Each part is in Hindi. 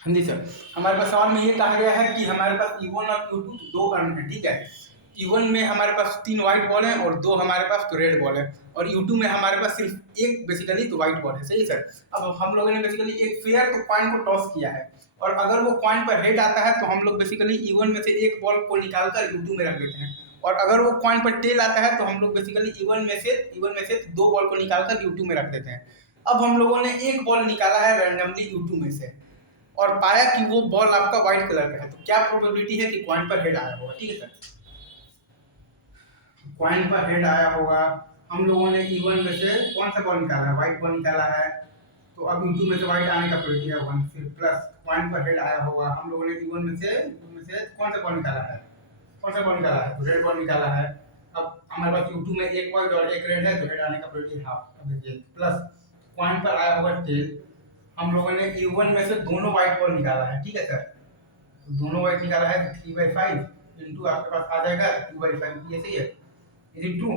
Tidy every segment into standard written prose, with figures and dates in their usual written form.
हाँ जी सर, हमारे पास सवाल में ये कहा गया है कि हमारे पास E1 और E2 दो अर्न है, ठीक है। E1 में हमारे पास 3 व्हाइट बॉल हैं और 2 हमारे पास तो रेड बॉल है, और U2 में हमारे पास सिर्फ एक बेसिकली तो व्हाइट बॉल है, सही सर। अब हम लोगों ने बेसिकली एक फेयर तो कॉइन को टॉस किया है, और अगर वो कॉइन पर हेड आता है तो हम लोग बेसिकली E1 में से एक बॉल को निकाल कर U2 में रख देते हैं, और अगर वो कॉइन पर टेल आता है तो हम लोग बेसिकली E1 में से 2 बॉल को निकाल कर U2 में रख देते हैं। अब हम लोगों ने एक बॉल निकाला है रैंडमली U2 में से, और पाया कि वो बॉल आपका व्हाइट कलर का है, तो क्या प्रोबेबिलिटी है कि कॉइन पर हेड आया होगा, ठीक है सर। कॉइन पर हेड आया होगा, हम लोगों ने E1 में से कौन सा बॉल निकाला है, व्हाइट बॉल निकाला है, तो अब E2 में से व्हाइट आने का प्रोबेबिलिटी है 1, फिर प्लस कॉइन पर हेड आया होगा, हम लोगों ने E1 में से कौन सा बॉल निकाला है, तो रेड बॉल निकाला है। अब हमारे पास U2 में एक व्हाइट और एक रेड है, तो हेड आने का प्रोबेबिलिटी हाफ। अब देखिए प्लस कॉइन पर आया होगा टेल, हम लोगों ने E1 में से दोनों व्हाइट बॉल निकाला है, ठीक है सर। तो दोनों व्हाइट निकाला है तो 3/5 इंटू आपके पास आ जाएगा 2/5, ये सही है, इज इट ट्रू।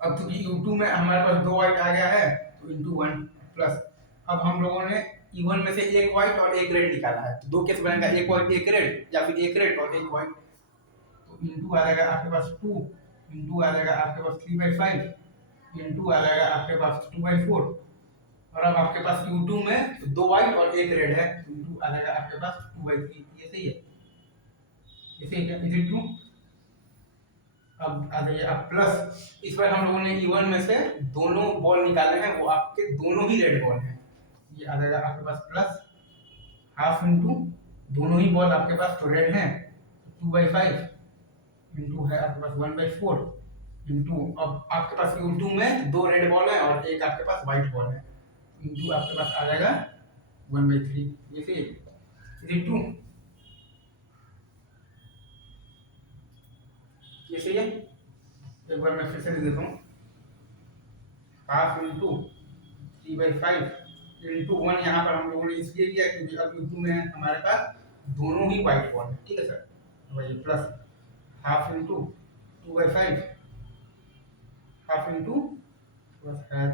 अब चूंकि U2 में हमारे पास दो व्हाइट आ गया है तो इंटू 1 प्लस, अब हम लोगों ने E1 में से एक व्हाइट और एक रेड निकाला है, तो दो केस बनेगा, एक व्हाइट एक रेड, या फिर एक रेड और एक व्हाइट, तो इंटू आ जाएगा आपके पास 2, इंटू आ जाएगा आपके पास 3/5, इंटू आ जाएगा आपके पास 2/4, और अब आपके पास U2 में तो दो व्हाइट और एक रेड है, तो इंटू आ जाएगा आपके पास 2/3, ये सही है, ये सही है, इज इट ट्रू। अब आ जाइए आप प्लस, इस बार हम लोगों ने E1 में से दोनों बॉल निकाले हैं, वो आपके दोनों ही रेड बॉल हैं, ये आ जाएगा आपके पास प्लस हाफ इंटू दोनों ही बॉल आपके पास तो रेड हैं, 2/5 इंटू है आपके पास 1/4 इंटू, अब आपके पास U2 में दो रेड बॉल है और एक आपके पास व्हाइट बॉल है, इंटू आपके पास आ जाएगा 1/3, ये सही है, इज इट ट्रू, ये सही है। एक बार मैं फिर से लिख देता हूँ, हाफ इंटू 3/5 इंटू 1, यहाँ पर हम लोगों ने इसलिए किया क्योंकि अब U2 में हमारे पास दोनों ही व्हाइट बॉल है, ठीक है सर। वही plus half into 2/5, half into बस है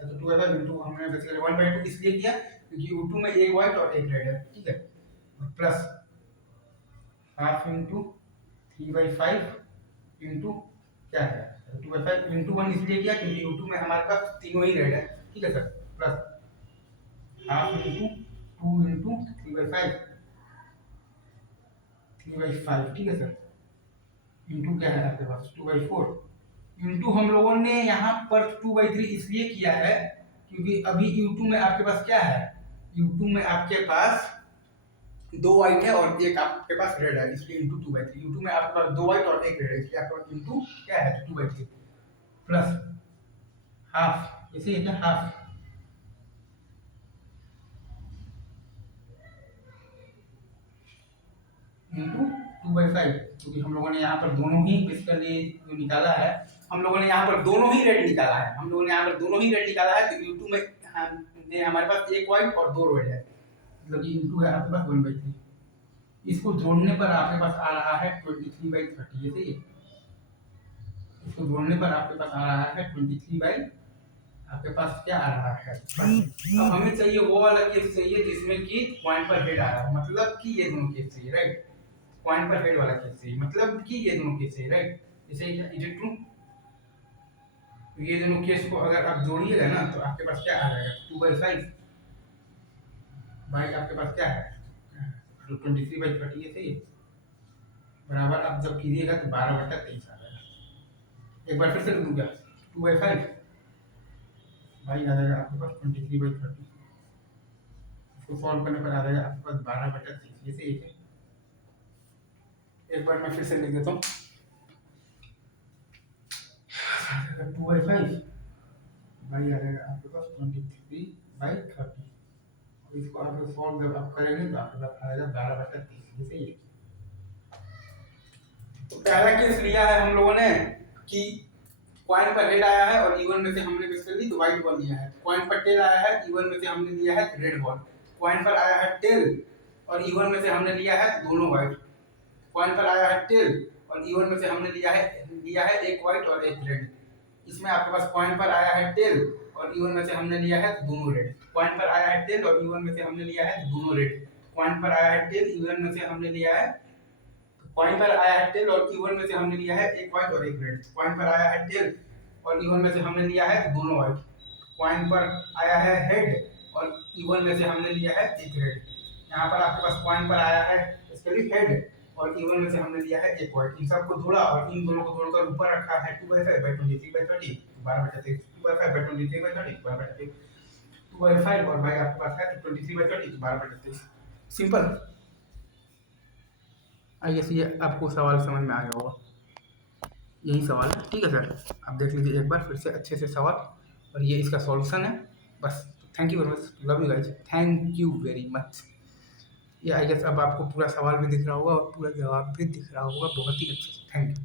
तो 2/5 इंटू हमने बेसिकली 1/2 इसलिए किया क्योंकि U2 में एक व्हाइट और एक रेड है, ठीक है, प्लस हाफ इंटू 3/5 इंटू क्या है 2/5 इंटू 1 इसलिए किया क्योंकि U2 में हमारे पास तीनों ही रेड है, ठीक है sir, plus half into 2 into 3/5, ठीक है सर, इंटू क्या है आपके पास 2/4, इंटू हम लोगों ने यहाँ पर 2/3 इसलिए किया है क्योंकि अभी U2 में आपके पास क्या है, U2 में आपके पास दो व्हाइट है और एक आपके पास रेड है, इसलिए इंटू 2/3, U2 में आपके पास दो व्हाइट और एक रेड है, इसलिए आपके पास इंटू क्या है 2/3 प्लस हाफ, इसे क्या हाफ इंटू 2/5, क्योंकि हम लोगों ने यहाँ पर दोनों ही बेसिकली जो निकाला है, हम लोगों ने यहाँ पर दोनों ही रेड निकाला है, हम लोगों ने यहाँ पर दोनों ही रेड निकाला है, तो U2 में हमारे पास एक व्हाइट और दो रेड है, मतलब कि इंटू है आपके पास 1/3, इसको जोड़ने पर आपके पास आ रहा है 23/30, ये सही है, इसको जोड़ने पर आपके पास आ रहा है 23 आपके पास क्या आ रहा है। अब हमें चाहिए वो वाला केस चाहिए जिसमें कि पॉइंट पर हेड आ रहा है, मतलब कि ये दोनों केस चाहिए, राइट। पॉइंट पर हेड वाला केस चाहिए, मतलब कि ये दोनों केस चाहिए, राइट। इसे इज इट ट्रू, ये दोनों केस को अगर आप जोड़िएगा ना तो आपके पास क्या आ जाएगा 2/5 बाई आपके पास क्या है तो 23/30, ये सही है, बराबर आप जब कीजिएगा तो 12/23 आ जाएगा। एक बार फिर से लिख दूंगा 2/5 भाई आ जाएगा आपके पास 23/30, इसको सॉल्व करने पर आ जाएगा आपके पास 12/30, ये सही है। एक बार मैं फिर से लिख देता हूँ 2/5 भाई आ जाएगा आपके पास 23/30, और इसको आप सॉल्व जब आप करेंगे तो आपके पास आएगा 12/30, ये सही है। तो पहला केस लिया है हम लोगों ने कि कॉइन पर हेड आया है और E1 में से हमने बेसिकली तो व्हाइट बॉल लिया है, कॉइन पर टेल आया है E1 में से हमने लिया है रेड बॉल, कॉइन पर आया है टेल और E1 में से हमने लिया है दोनों व्हाइट, कॉइन पर आया है टेल और E1 में से हमने लिया है एक व्हाइट और एक रेड, इसमें आपके पास कॉइन पर आया है टेल और इवन में से हमने लिया है दोनों रेड। पॉइंट पर आया है टेल और इवन में से हमने लिया है दोनों रेड। पॉइंट पर आया है टेल, इवन में से हमने लिया है, पॉइंट पर आया है टेल और इवन में से हमने लिया है एक व्हाइट और एक रेड। पॉइंट पर आया है टेल और इवन में से हमने लिया है दोनों व्हाइट। पॉइंट पर आया है हेड और इवन में से हमने लिया है एक रेड। यहाँ पर आपके पास पॉइंट पर आया है इसके लिए हेड और इवन में से हमने लिया है एक व्हाइट। इन सबको जोड़ा और इन दोनों को जोड़कर ऊपर रखा है 2/5/23/30 12/23 2/5/23/30 12/23 2/5 और भाई आपके पास है 23/30 12/23। सिंपल। आई गेस ये आपको सवाल समझ में आ गया होगा। यही सवाल है, ठीक है सर। आप देख लीजिए एक बार फिर से अच्छे से सवाल, और ये इसका सॉल्यूशन है बस। Thank you very much, love you guys, thank you very much. ये आई गेस अब आपको पूरा सवाल भी दिख रहा होगा और पूरा जवाब भी दिख रहा होगा बहुत ही अच्छे से। Thank you.